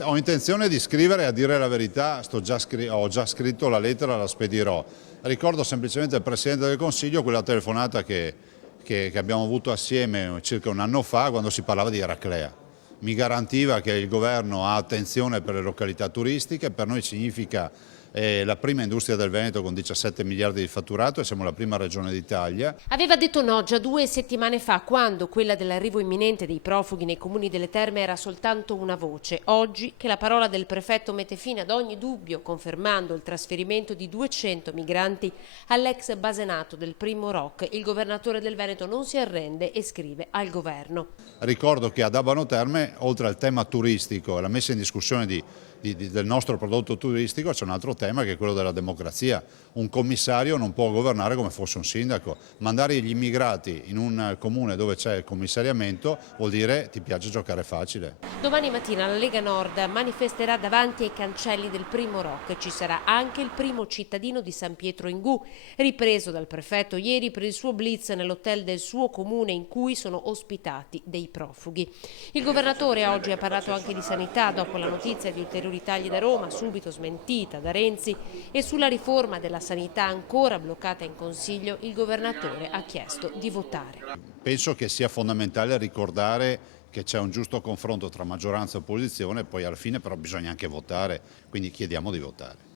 Ho intenzione di scrivere, a dire la verità, ho già scritto la lettera, la spedirò. Ricordo semplicemente al Presidente del Consiglio quella telefonata che abbiamo avuto assieme circa un anno fa quando si parlava di Eraclea. Mi garantiva che il governo ha attenzione per le località turistiche, per noi significa la prima industria del Veneto con 17 miliardi di fatturato e siamo la prima regione d'Italia. Aveva detto no già 2 settimane fa, quando quella dell'arrivo imminente dei profughi nei comuni delle Terme era soltanto una voce. Oggi, che la parola del prefetto mette fine ad ogni dubbio, confermando il trasferimento di 200 migranti all'ex basenato del Primo Rock, il governatore del Veneto non si arrende e scrive al governo. Ricordo che ad Abano Terme, oltre al tema turistico e la messa in discussione del nostro prodotto turistico, c'è un altro tema che è quello della democrazia. Un commissario non può governare come fosse un sindaco. Mandare gli immigrati in un comune dove c'è il commissariamento vuol dire ti piace giocare facile. Domani mattina la Lega Nord manifesterà davanti ai cancelli del Primo Rock. Ci sarà anche il primo cittadino di San Pietro Ingù, ripreso dal prefetto ieri per il suo blitz nell'hotel del suo comune in cui sono ospitati dei profughi. Il governatore oggi ha parlato anche di sanità dopo la notizia di ulteriori tagli da Roma, subito smentita da Renzi, e sulla riforma della sanità ancora bloccata in Consiglio il governatore ha chiesto di votare. Penso che sia fondamentale ricordare che c'è un giusto confronto tra maggioranza e opposizione, poi alla fine però bisogna anche votare, quindi chiediamo di votare.